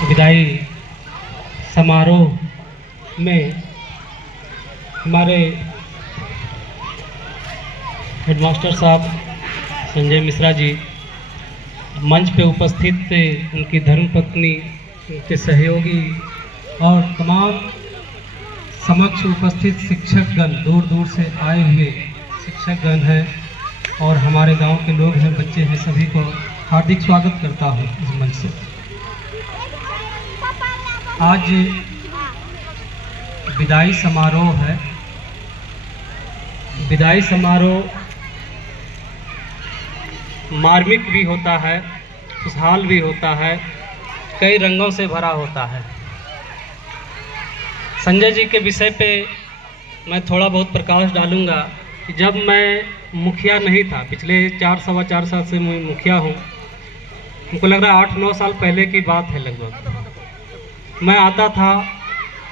विदाई समारोह में हमारे हेडमास्टर साहब संजय मिश्रा जी मंच पे उपस्थित थे, उनकी धर्मपत्नी, उनके सहयोगी और तमाम समक्ष उपस्थित शिक्षकगण, दूर दूर से आए हुए शिक्षकगण हैं और हमारे गांव के लोग हैं, बच्चे हैं, सभी को हार्दिक स्वागत करता हूं इस मंच से। आज विदाई समारोह है। विदाई समारोह मार्मिक भी होता है, खुशहाल भी होता है, कई रंगों से भरा होता है। संजय जी के विषय पे मैं थोड़ा बहुत प्रकाश डालूंगा कि जब मैं मुखिया नहीं था, पिछले 4-4.25 साल से मैं मुखिया हूँ, मुझको लग रहा है 8-9 साल पहले की बात है लगभग। मैं आता था,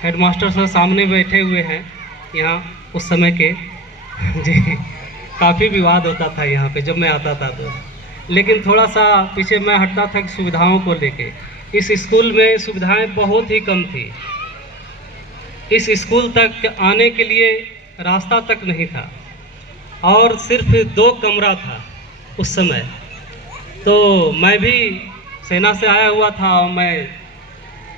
हेडमास्टर साहब सामने बैठे हुए हैं यहाँ उस समय के जी, काफ़ी विवाद होता था यहाँ पे जब मैं आता था तो, लेकिन थोड़ा सा पीछे मैं हटता था कि सुविधाओं को लेके। इस स्कूल में सुविधाएं बहुत ही कम थी, इस स्कूल तक आने के लिए रास्ता तक नहीं था और सिर्फ 2 कमरा था उस समय। तो मैं भी सेना से आया हुआ था और मैं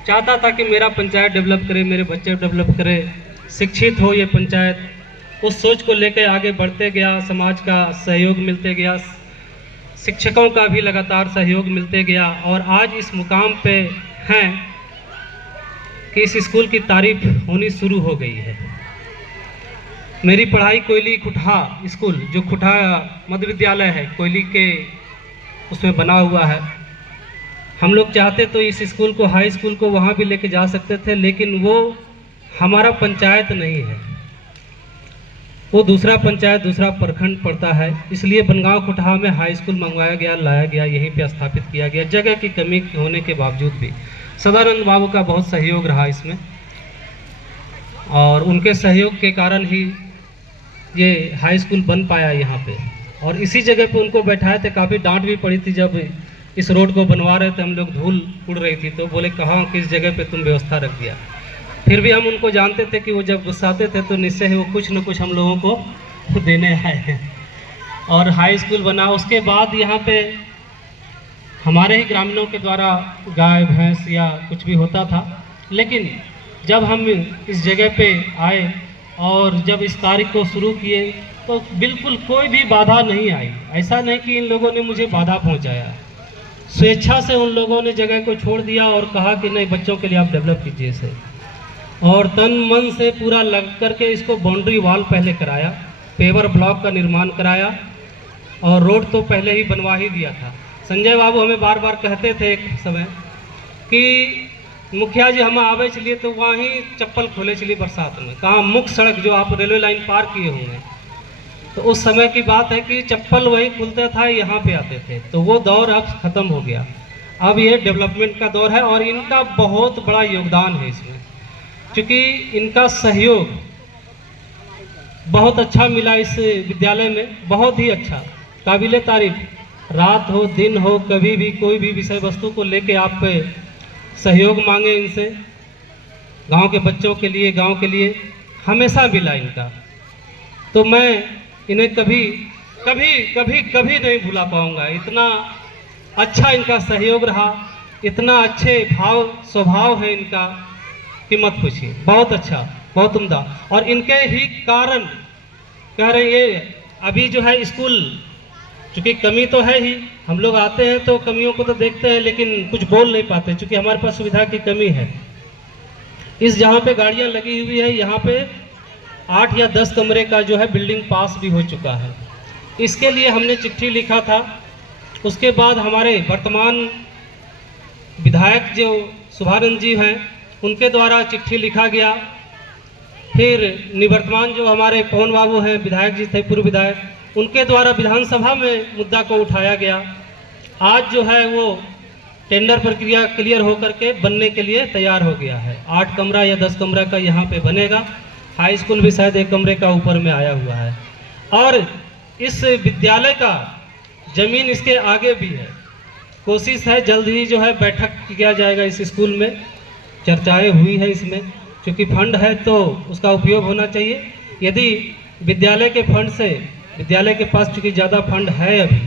चाहता था कि मेरा पंचायत डेवलप करे, मेरे बच्चे डेवलप करे, शिक्षित हो ये पंचायत। उस सोच को लेकर आगे बढ़ते गया, समाज का सहयोग मिलते गया, शिक्षकों का भी लगातार सहयोग मिलते गया और आज इस मुकाम पे हैं कि इस स्कूल की तारीफ होनी शुरू हो गई है। मेरी पढ़ाई कोयली खुटहा स्कूल, जो खुटहा मध्य विद्यालय है, कोयली के उसमें बना हुआ है। हम लोग चाहते तो इस स्कूल को, हाई स्कूल को वहाँ भी लेके जा सकते थे, लेकिन वो हमारा पंचायत नहीं है, वो दूसरा पंचायत, दूसरा प्रखंड पड़ता है। इसलिए बनगांव खुटहा में हाई स्कूल मंगवाया गया, लाया गया, यहीं पे स्थापित किया गया। जगह की कमी होने के बावजूद भी सदानंद बाबू का बहुत सहयोग रहा इसमें और उनके सहयोग के कारण ही ये हाई स्कूल बन पाया यहाँ पे। और इसी जगह पे उनको बैठाए थे, काफ़ी डांट भी पड़ी थी जब इस रोड को बनवा रहे थे, हम लोग धूल उड़ रही थी तो बोले कहाँ किस जगह पे तुम व्यवस्था रख दिया। फिर भी हम उनको जानते थे कि वो जब गुस्साते थे तो निश्चय ही वो कुछ न कुछ हम लोगों को देने आए हैं और हाई स्कूल बना। उसके बाद यहाँ पे हमारे ही ग्रामीणों के द्वारा गाय भैंस या कुछ भी होता था, लेकिन जब हम इस जगह पे आए और जब इस कार्य को शुरू किए तो बिल्कुल कोई भी बाधा नहीं आई। ऐसा नहीं कि इन लोगों ने मुझे बाधा पहुँचाया, स्वेच्छा से उन लोगों ने जगह को छोड़ दिया और कहा कि नहीं, बच्चों के लिए आप डेवलप कीजिए इसे, और तन मन से पूरा लग करके इसको बाउंड्री वॉल पहले कराया, पेवर ब्लॉक का निर्माण कराया और रोड तो पहले ही बनवा ही दिया था। संजय बाबू हमें बार बार कहते थे एक समय कि मुखिया जी हम आवे चलिए तो वहीं चप्पल खोले चलिए बरसात में, कहाँ मुख्य सड़क जो आप रेलवे लाइन पार किए होंगे, तो उस समय की बात है कि चप्पल वहीं खुलता था, यहाँ पे आते थे। तो वो दौर अब ख़त्म हो गया, अब ये डेवलपमेंट का दौर है और इनका बहुत बड़ा योगदान है इसमें, क्योंकि इनका सहयोग बहुत अच्छा मिला इस विद्यालय में, बहुत ही अच्छा, काबिले तारीफ। रात हो दिन हो, कभी भी कोई भी विषय वस्तु को लेके आप सहयोग मांगे इनसे, गांव के बच्चों के लिए, गांव के लिए हमेशा मिला इनका। तो मैं इन्हें कभी कभी कभी कभी नहीं भुला पाऊंगा। इतना अच्छा इनका सहयोग रहा, इतना अच्छे भाव स्वभाव है इनका कि मत पूछिए, बहुत अच्छा, बहुत उम्दा। और इनके ही कारण कह रहे ये अभी जो है स्कूल, चूँकि कमी तो है ही, हम लोग आते हैं तो कमियों को तो देखते हैं लेकिन कुछ बोल नहीं पाते, चूँकि हमारे पास सुविधा की कमी है। इस जहाँ पे गाड़ियाँ लगी हुई है, यहाँ पे 8 या 10 कमरे का जो है बिल्डिंग पास भी हो चुका है। इसके लिए हमने चिट्ठी लिखा था। उसके बाद हमारे वर्तमान विधायक जो शुभानंद जी हैं, उनके द्वारा चिट्ठी लिखा गया। फिर निवर्तमान जो हमारे पवन बाबू हैं, विधायक जी थे, पूर्व विधायक, उनके द्वारा विधानसभा में मुद्दा को उठाया गया। आज जो है वो टेंडर प्रक्रिया क्लियर होकर के बनने के लिए तैयार हो गया है। 8 कमरा या 10 कमरा का यहाँ पे बनेगा। हाई स्कूल भी शायद 1 कमरे का ऊपर में आया हुआ है। और इस विद्यालय का जमीन इसके आगे भी है, कोशिश है जल्द ही जो है बैठक किया जाएगा इस स्कूल में, चर्चाएं हुई है इसमें, क्योंकि फंड है तो उसका उपयोग होना चाहिए। यदि विद्यालय के फंड से, विद्यालय के पास चूँकि ज़्यादा फंड है अभी,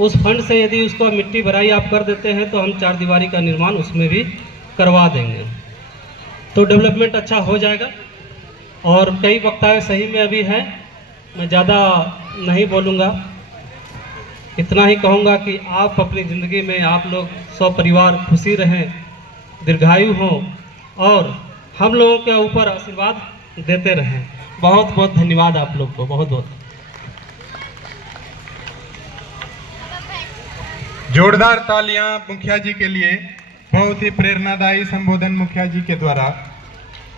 उस फंड से यदि उसको मिट्टी भराई आप कर देते हैं तो हम 4 दीवारी का निर्माण उसमें भी करवा देंगे, तो डेवलपमेंट अच्छा हो जाएगा। और कई वक्ताएं सही में अभी हैं, मैं ज़्यादा नहीं बोलूँगा, इतना ही कहूँगा कि आप अपनी ज़िंदगी में आप लोग सपरिवार खुशी रहें, दीर्घायु हों और हम लोगों के ऊपर आशीर्वाद देते रहें। बहुत बहुत धन्यवाद आप लोग को, बहुत बहुत। जोरदार तालियां मुखिया जी के लिए। बहुत ही प्रेरणादायी संबोधन मुखिया जी के द्वारा।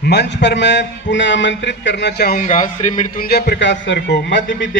मंच पर मैं पुनः आमंत्रित करना चाहूंगा श्री मृत्युंजय प्रकाश सर को, मध्य विद्यालय